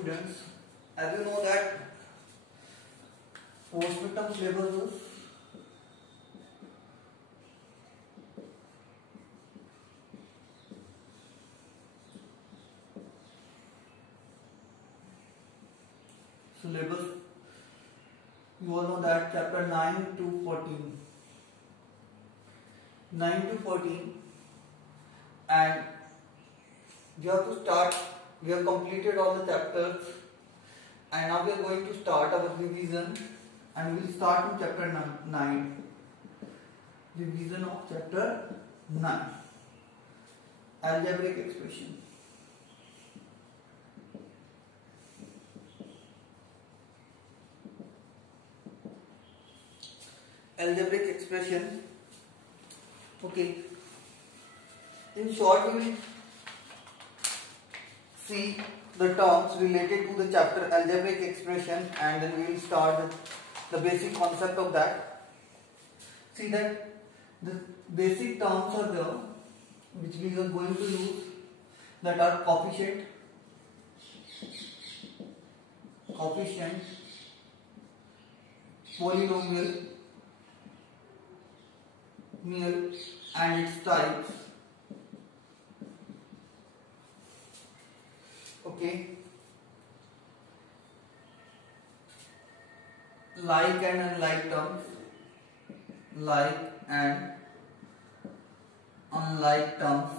students, as you know that post midterm syllabus is syllabus, you all know that chapter 9 to 14, 9 to 14, and we have to start. We have completed all the chapters, and now we are going to start our revision, and we will start in chapter 9. Revision of chapter 9, algebraic expression. Algebraic expression. Okay. In short, we will see the terms related to the chapter algebraic expression, and then we will start the basic concept of that. See that the basic terms are there which we are going to use, that are coefficient, polynomial, and its types. Okay, like and unlike terms, like and unlike terms,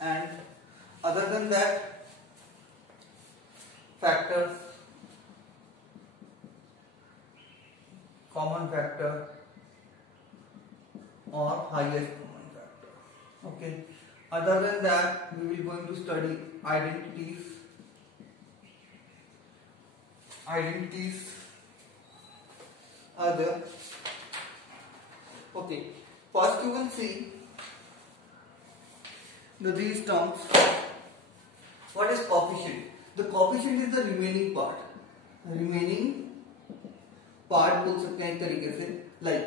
and other than that, factors, common factor or highest common factor. Okay. Other than that, we will going to study identities. Identities are there. Okay. First, you will see these terms. What is coefficient? The coefficient is the remaining part. Remaining part बोल सकते हैं एक तरीके से. Like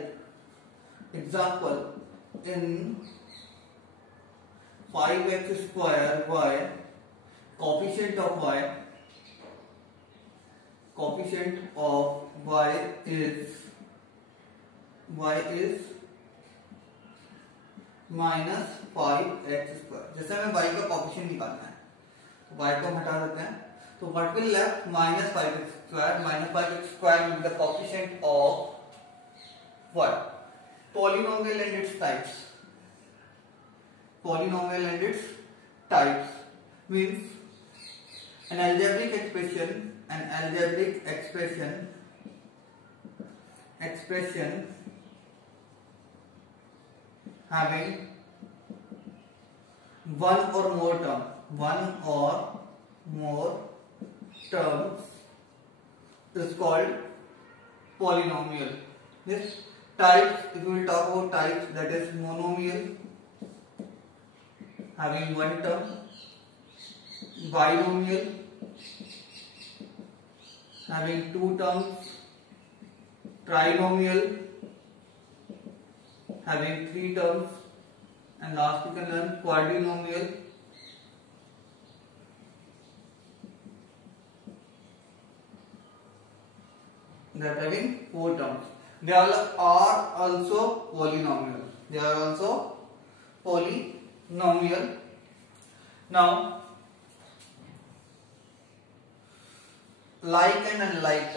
example, in 5x square y, coefficient of y is minus 5x square. जैसे हमें y का coefficient निकालना है, तो y को हम हटा देते हैं, तो what will left? minus 5x square. Minus 5x square will be the coefficient of what? Polynomial and its types. Polynomial and its types means an algebraic expression having one or more terms is called polynomial. This types, if we will talk about types, that is monomial having one term, binomial having two terms, trinomial having three terms, and last we can learn quadrinomial that having four terms. They all are also polynomial. Now, like and unlike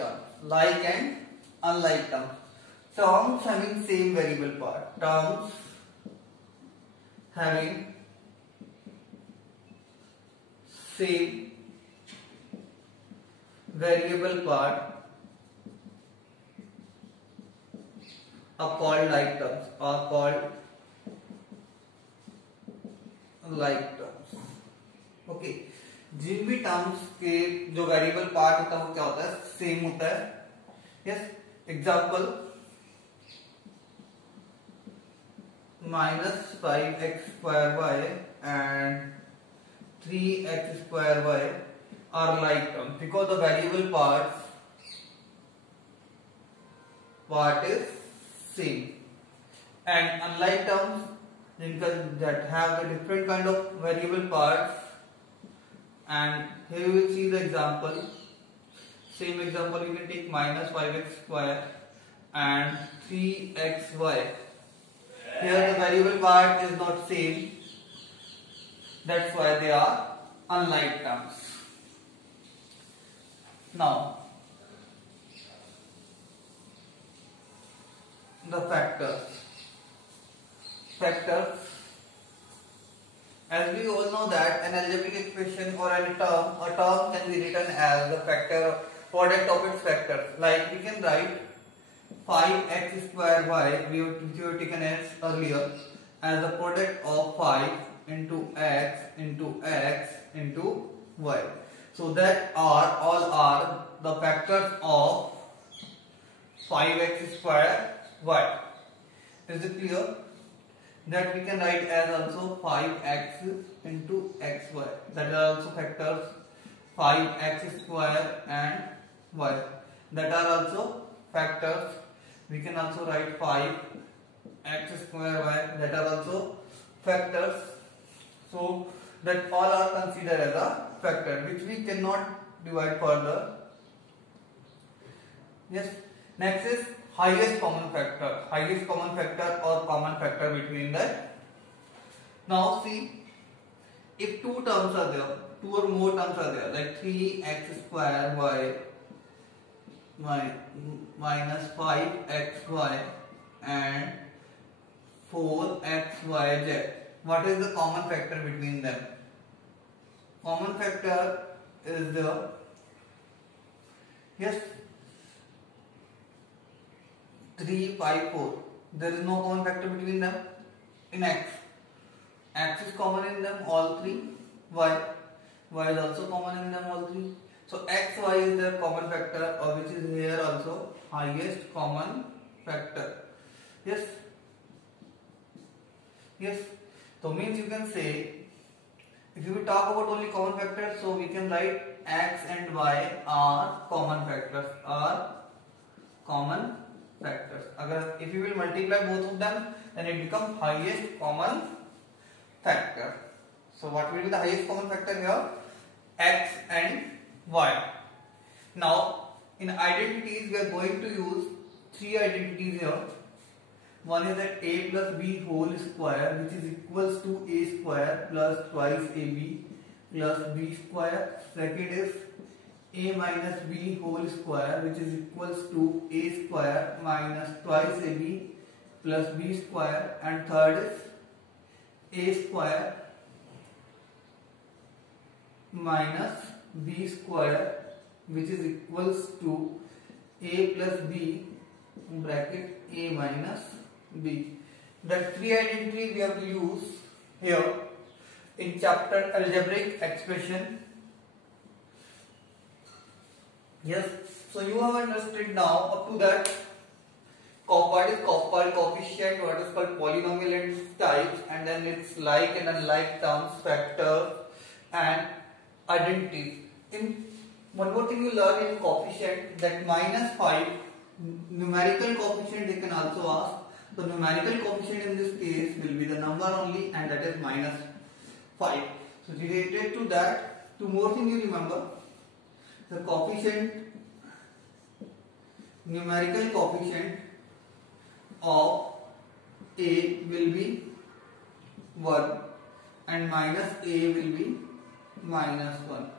terms. Terms having same variable part. Terms having same variable part are called like terms. Okay. जिन भी terms के जो variable part होता है वो क्या होता है? Same होता है. Yes. Example, minus 5x square y and 3x square y are like terms because the variable part is same, and unlike terms that have a different kind of variable parts and here you will see the example. Same example, you can take minus 5x square and 3xy. Here the variable part is not same, that's why they are unlike terms. Now the factors. As we all know that an algebraic expression or a term can be written as the factor product of its factors. Like we can write 5x square y, which we have taken as earlier, as the product of 5 into x into x into y. So that all are the factors of 5x square y. Is it clear? That we can write as also 5x into xy. That are also factors 5x square and y. That are also factors. We can also write 5x square y. That are also factors. So that all are considered as a factor, which we cannot divide further. Yes. Next is highest common factor. Highest common factor or common factor between that. Now see, if two terms are there, two or more terms are there, like 3x square y minus 5xy and 4xyz. What is the common factor between them? Common factor is the, yes, 3, 5, 4. There is no common factor between them in x. X is common in them all three. Y is also common in them all three. So x, y is their common factor, or which is here also highest common factor. Yes. Yes. So means you can say, if you talk about only common factors, so we can write x and y are common factors. If you will multiply both of them, then it becomes highest common factor. So what will be the highest common factor here? X and y. Now in identities we are going to use three identities here. One is that a plus b whole square, which is equals to a square plus twice ab plus b square. Second is a minus b whole square, which is equals to a square minus twice ab plus b square. And third is a square minus b square, which is equals to a plus b bracket a minus b. The three identities we have to use here in chapter algebraic expression. Yes, so you have understood now up to that what is called coefficient, what is called polynomial and its types, and then its like and unlike terms, factors and identities. In one more thing you learn in coefficient, that minus 5 numerical coefficient they can also ask. So numerical coefficient in this case will be the number only, and that is minus 5. So related to that, two more things you remember. The coefficient, numerical coefficient of a will be 1 and minus a will be minus 1.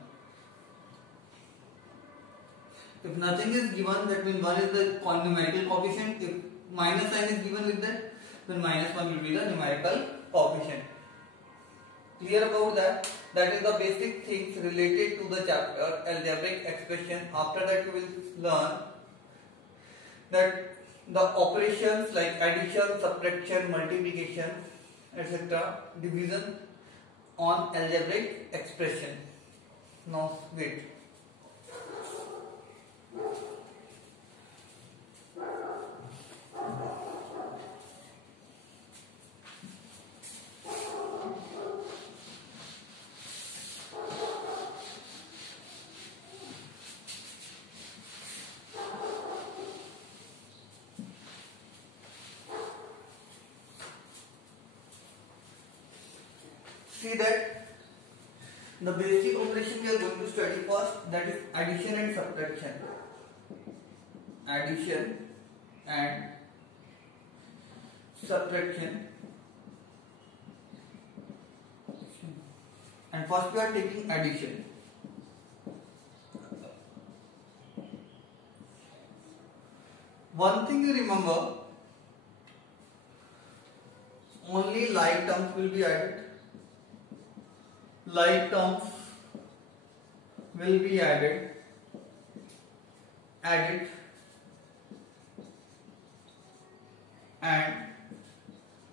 If nothing is given, that means 1 is the numerical coefficient. If minus sign is given with that, then minus 1 will be the numerical coefficient. Clear about that? That is the basic things related to the chapter algebraic expression. After that you will learn that the operations like addition, subtraction, multiplication, etc., division on algebraic expression. Now wait. See that The basic operation we are going to study first, that is addition and subtraction. Addition and subtraction. And first we are taking addition. One thing you remember, only like terms will be added. Like terms will be added, and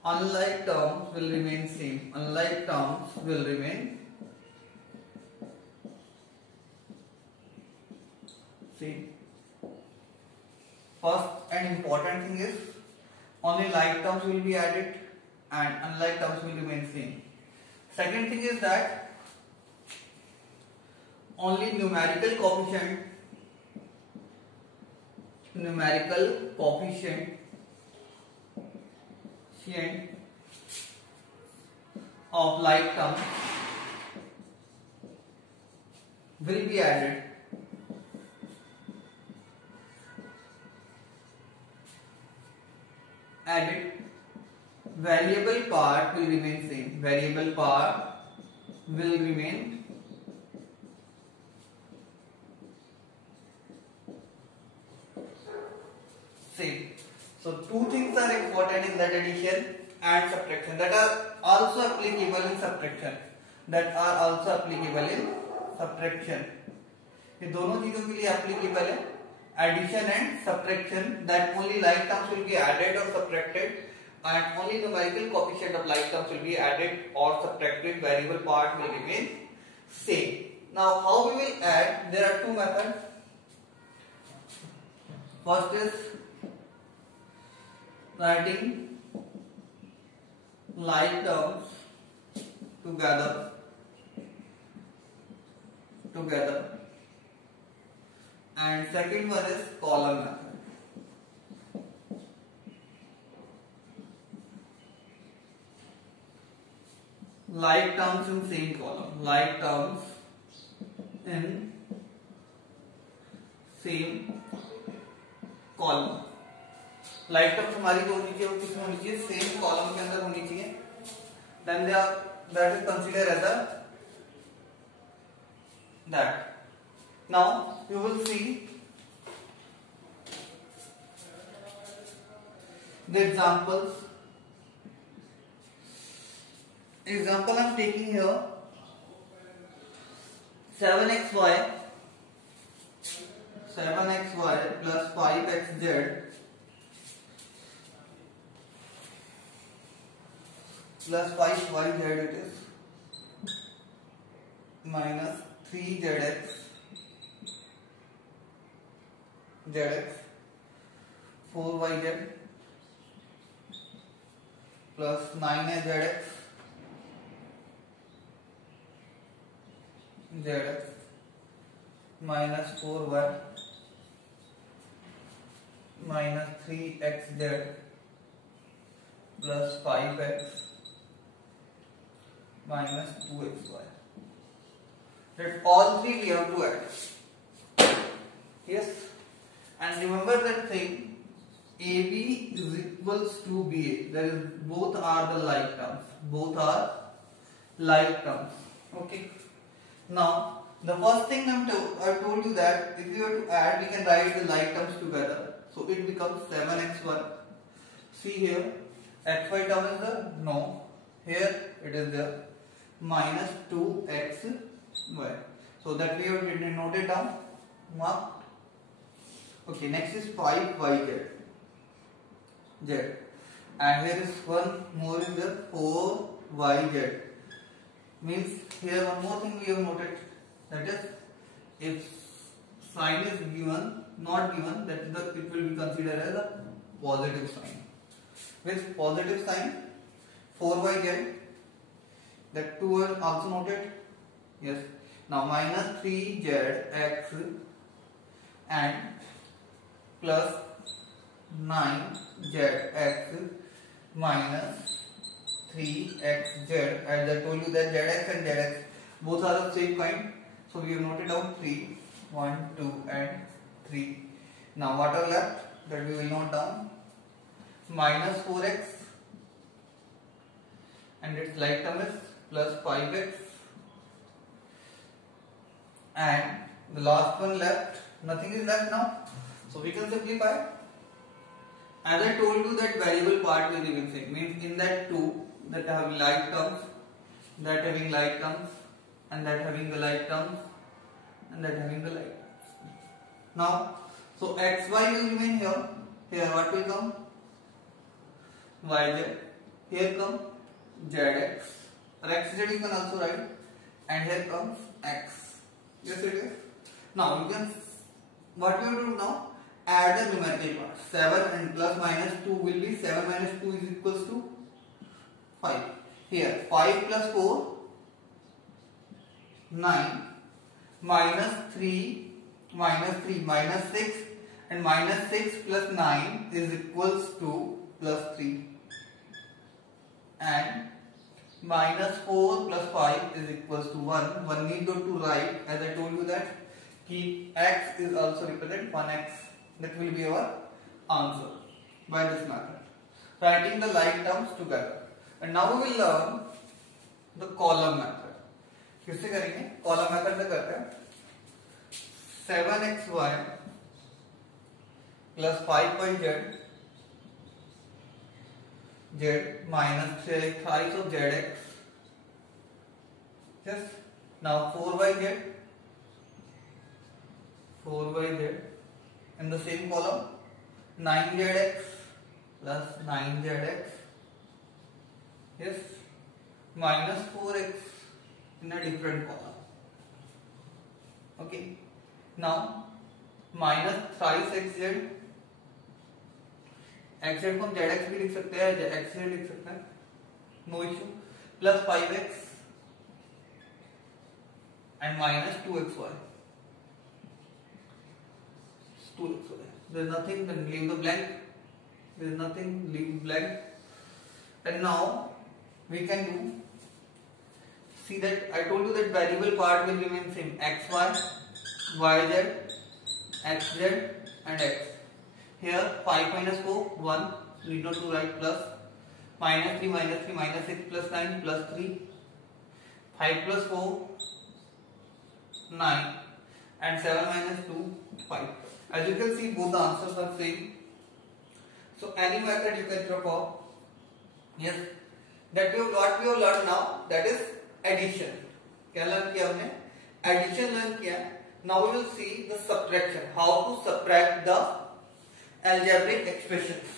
unlike terms will remain same. Unlike terms will remain same. First and important thing is, only like terms will be added and unlike terms will remain same. Second thing is that only numerical coefficient of like terms will be added. Variable part will remain same. Variable part will remain same. So two things are important in that addition and subtraction, that are also applicable in subtraction. ये दोनों चीजों के लिए applicable है. Addition and subtraction, that only like terms will be added or subtracted, and only numerical coefficient of like terms will be added or subtracted. Variable part will remain same. Now how we will add? There are two methods. First is writing like terms together, and second one is column method. Like terms in same column. Like terms in same column. Like terms हमारी जो होनी चाहिए वो किसमें होनी चाहिए? Same column के अंदर होनी चाहिए. Then that is considered as that. Now you will see the examples. Example I am taking here: 7xy plus 5xz plus 5yz it is minus 3zx 4yz plus 9zx zx minus 4y minus 3xz plus 5x minus 2xy. That all three we have to add. Yes, and remember that thing, AB is equals to BA. That is, both are the like terms. Okay. Now the first thing I told you that if you have to add, we can write the like terms together. So it becomes 7xy. See here, xy term is there? No. Here it is there. Minus 2xy. So that we have written, note it down. Mark. Okay, next is 5yz. And here is one more, is there, 4yz. Means here one more thing we have noted, that is, if sign is given, not given, that is it will be considered as a positive sign. With positive sign, 4yz, that 2 is also noted. Yes. Now minus 3zx and plus 9zx minus 3xz. As I told you that zx and zx both are of same kind, so we have noted down 3, 1, 2 and 3. Now what are left that we will note down? Minus 4x and its like term is plus 5x, and the last one left, nothing is left now, so we can simplify. As I told you that variable part will remain same, means in that 2 that have like terms, that having like terms, and that having the like terms, and that having the like terms. Now, so xy will remain here. Here what will come? Yz. Here come zx. Or xz you can also write. And here comes x. Yes it is. Now you can, what we will do now? Add the numerical parts. 7 and plus minus 2 will be 7 minus 2 is equals to 5. Here 5 plus 4, 9, minus 3, minus 6, and minus 6 plus 9 is equals to plus 3, and minus 4 plus 5 is equals to 1. One need not to write, as I told you that x is also represented 1x. That will be our answer by this method, writing the like terms together. And now we will learn the column method. किससे करेंगे? Column method से करते हैं. 7xy plus 5yz minus 3 of zx. Yes. Now 4yz in the same column. 9zx plus 9zx. Yes. Minus 4x in a different column. Okay. Now minus thrice xz. xz को हम zx भी लिख सकते हैं, xz लिख सकते हैं, no issue. Plus 5x and minus 2xy. 2xy. There is nothing, then leave the blank. There is nothing, leave blank. And now we can do. See that I told you that variable part will remain same. xy, yz, xz and x. Here 5 minus 4, 1. Need not to write plus. Minus 3, minus 6 plus 9 plus 3. 5 plus 4, 9. And 7 minus 2, 5. As you can see, both the answers are same. So any method you can prefer. Yes. That what we have learned now, that is addition. क्या learn किया हमने? Addition learn किया. Now we will see the subtraction. How to subtract the algebraic expressions.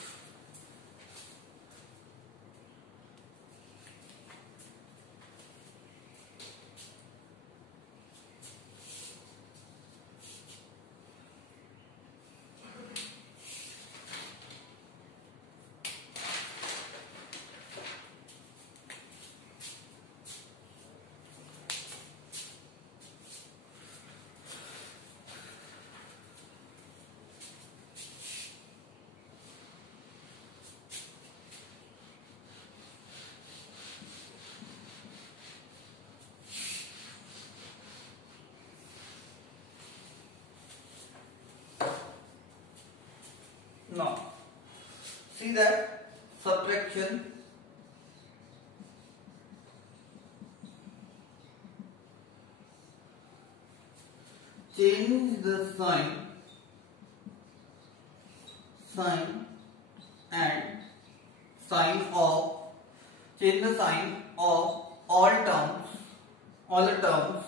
Now, see that subtraction change the sign and sign of change the sign of all the terms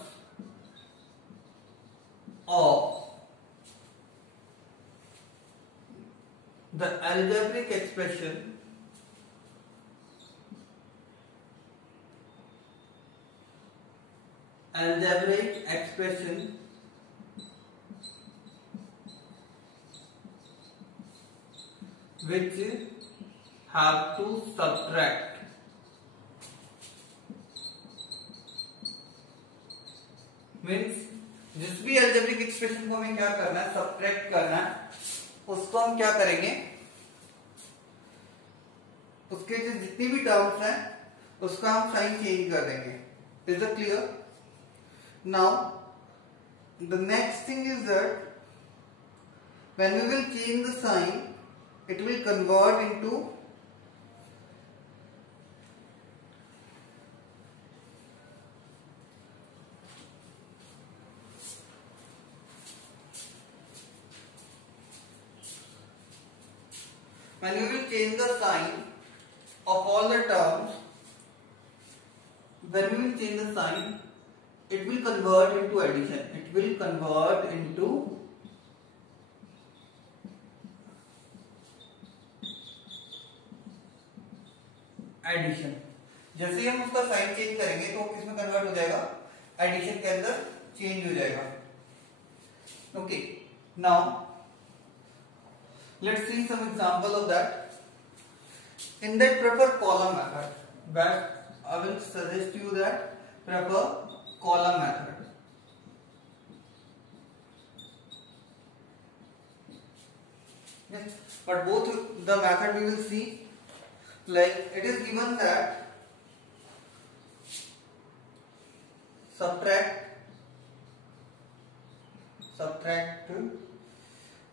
of the algebraic expression which have to subtract. Means जिस भी algebraic expression को हमें क्या करना है, subtract करना है, उसको हम क्या करेंगे, उसके जो जितनी भी टर्म्स हैं उसका हम साइन चेंज कर देंगे. Is it clear? Now the next thing is that when we will change the sign, it will convert into when we will change the sign of all the terms, when we will change the sign, it will convert into addition. It will convert into addition. जैसे ही हम उसका sign change करेंगे तो किसमें convert हो जाएगा, addition के अंदर चेंज हो जाएगा. Okay, now let's see some example of that. In that prefer column method. But I will suggest you that prefer column method. Yes, but both the method we will see. Like it is given that subtract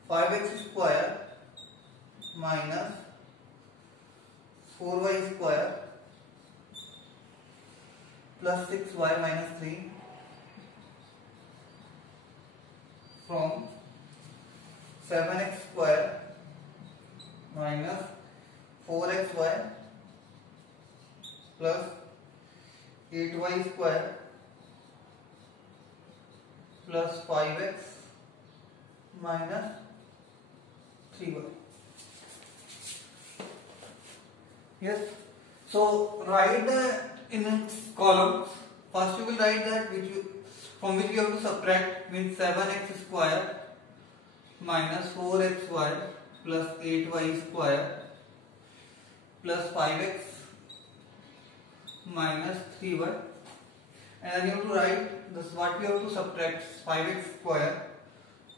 5x square minus 4y square plus 6y minus 3 from 7x square minus 4xy plus 8y square plus 5x minus 3y. Yes. So write the in columns. First you will write that from which you have to subtract, means 7x square minus 4xy plus 8y square plus 5x minus 3y, and then you have to write this what we have to subtract, 5x square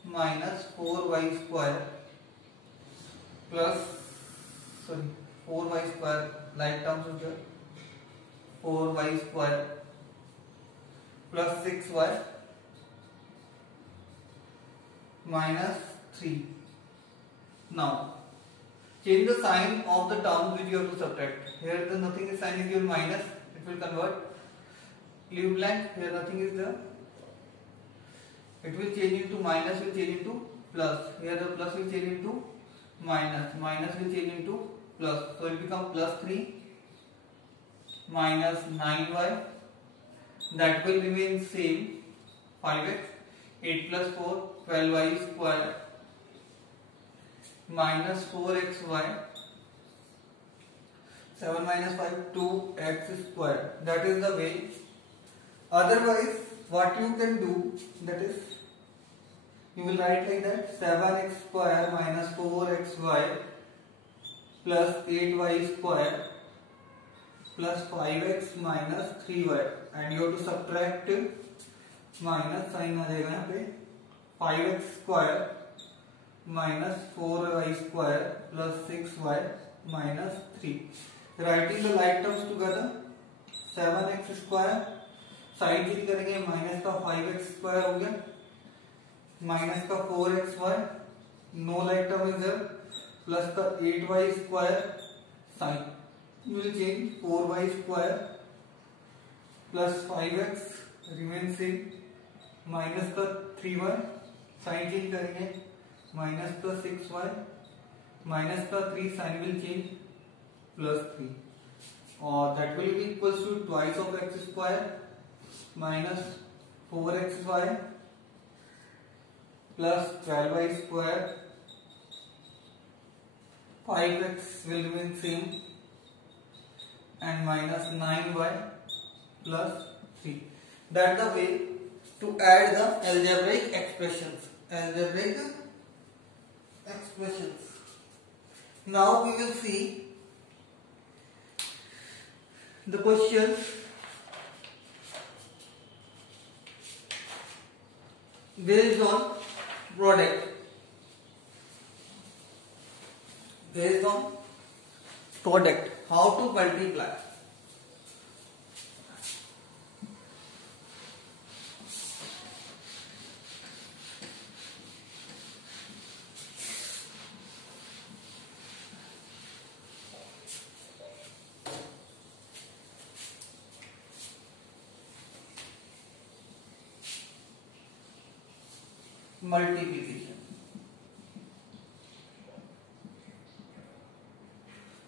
minus 4y square plus 4y square like terms of here, 4y square plus 6y minus 3. Now change the sign of the terms which you have to subtract. Here the nothing is sign is given minus, it will convert. Leave blank, here nothing is there. It will change into minus, will change into plus. Here the plus will change into minus, minus will change into plus. So it becomes plus 3 minus 9y. That will remain same, 5x. 8 plus 4, 12y square minus 4xy, 7 minus 5, 2x square. That is the way. Otherwise what you can do, that is you will write like that, 7x square minus 4xy plus 8y square plus 5x minus 3y, and you have to subtract, minus sign आ जाएगा यहाँ पे, 5x square minus 4y square plus 6y minus 3. Writing the like terms together, 7x square side change करेंगे, minus का 5x square हो गया minus का 4xy, no like term is there, plus का 8y square sign will change 4y square plus 5x remain same, minus का 3y sign change करेंगे, minus का 6y minus का 3 साइन विल चेंज प्लस 3, और that will be equals to twice of x square minus 4xy plus 12y square, 5x will remain same, and minus 9y plus 3. That's the way to add the algebraic expressions. Now we will see the questions based on product. How to multiply. multiplication.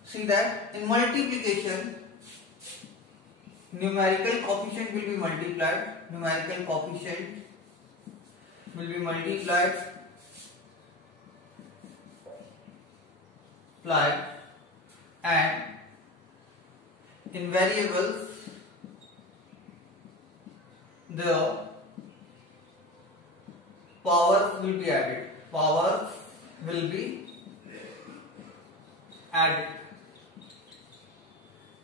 See that in multiplication, numerical coefficient will be multiplied. Numerical coefficient will be multiplied and in variables the powers will be added. Powers will be added.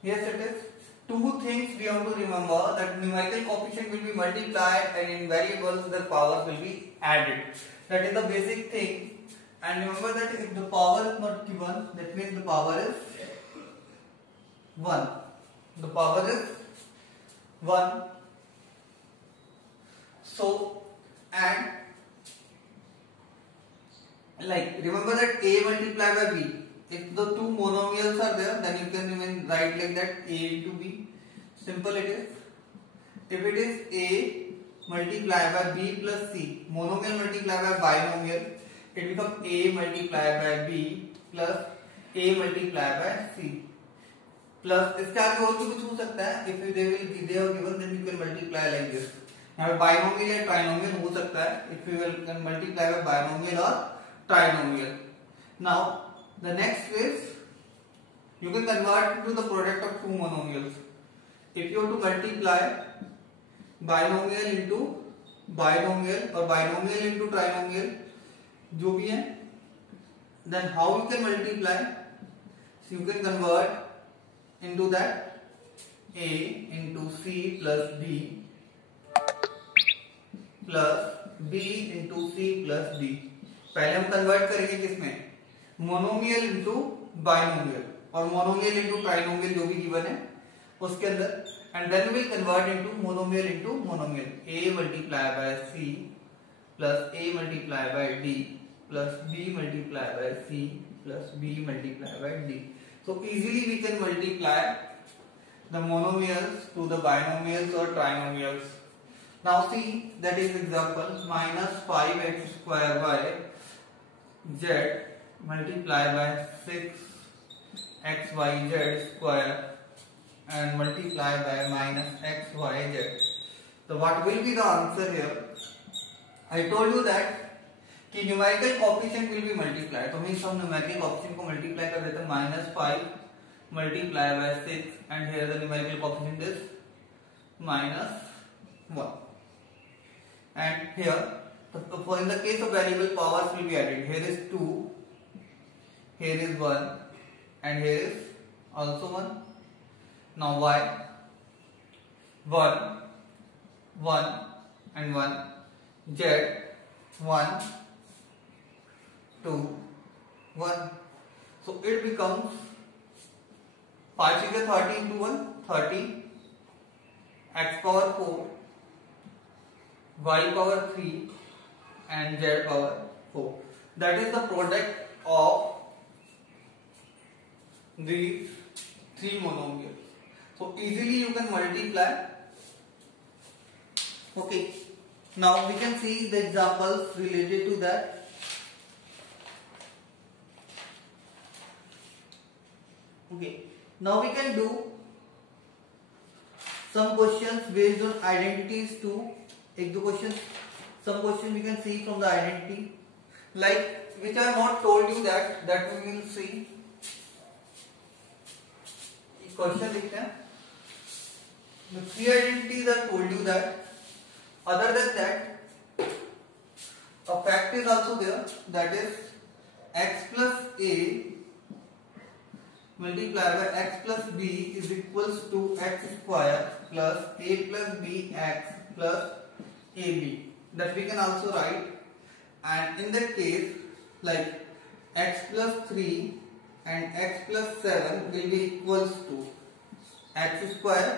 Yes, it is. Two things we have to remember, that numerical coefficient will be multiplied and in variables the powers will be added. That is the basic thing. And remember that if the power is not given, that means the power is 1. The power is 1. So, and like remember that a multiplied by b. If the two monomials are there, then you can even write like that, a into b. Simple it is. If it is a multiplied by b plus c, monomial multiplied by binomial, it becomes a multiplied by b plus a multiplied by c. Plus इसके आगे और भी कुछ हो सकता है. If they are given, then you can multiply like this. यहाँ binomial या trinomial हो सकता है. If you can multiply by binomial or trinomial. Now the next is you can convert to the product of two monomials. If you have to multiply binomial into binomial or binomial into trinomial, जो भी है, then how you can multiply? So you can convert into that a into c plus b plus b into c plus d. पहले हम convert करेंगे किसमें? Monomial into binomial और monomial into trinomial जो भी गिवन है उसके अंदर, and then will convert into monomial into monomial. a multiply by c plus a multiply by d plus b multiply by c plus b multiply by d. So easily we can multiply the monomials to the binomials or trinomials. Now see, that is example, minus 5x square y z multiplied by 6xyz square and multiplied by minus xyz. So what will be the answer here? I told you that कि numerical coefficient will be multiply, तो means हम numerical coefficient को multiply कर देते हैं -5 multiply by 6 and here the numerical coefficient is -1. And here, for in the case of variable, powers will be added. Here is 2, here is 1, and here is also 1. Now y 1, 1 and 1, z 1, 2, 1. So it becomes 5 is 30 into 1, 30, x power 4, y power 3 and z power 4. That is the product of these three monomials. So easily you can multiply. Okay. Now we can see the examples related to that. Okay. Now we can do some questions based on identities too. एक दो questions, some questions we can see from the identity, like which I have not told you that we will see. Question लिखते हैं. The three identities I told you that. Other than that, a fact is also there, that is x plus a multiplied by x plus b is equals to x square plus a plus b x plus ab. That we can also write, and in that case, like x plus 3 and x plus 7 will be equals to x square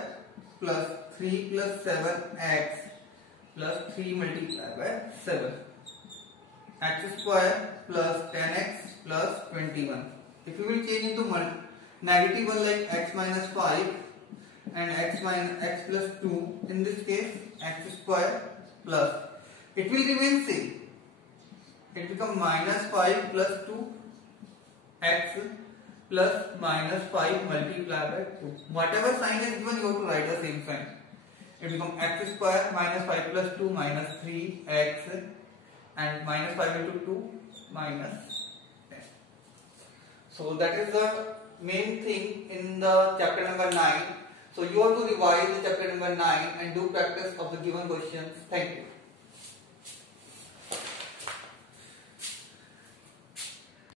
plus 3 plus 7x plus 3 multiplied by 7, x square plus 10x plus 21. If you will change into negative one like x minus 5 and x plus 2, in this case x square plus, it will remain same. it becomes minus 5 plus 2 x plus minus 5 multiplied by 2. Whatever sign is given, you have to write the same sign. It becomes x square minus 5 plus 2 minus 3x and minus 5 into 2 minus 10. So that is the main thing in the chapter number 9. So you have to revise the chapter number 9 and do practice of the given questions. Thank you.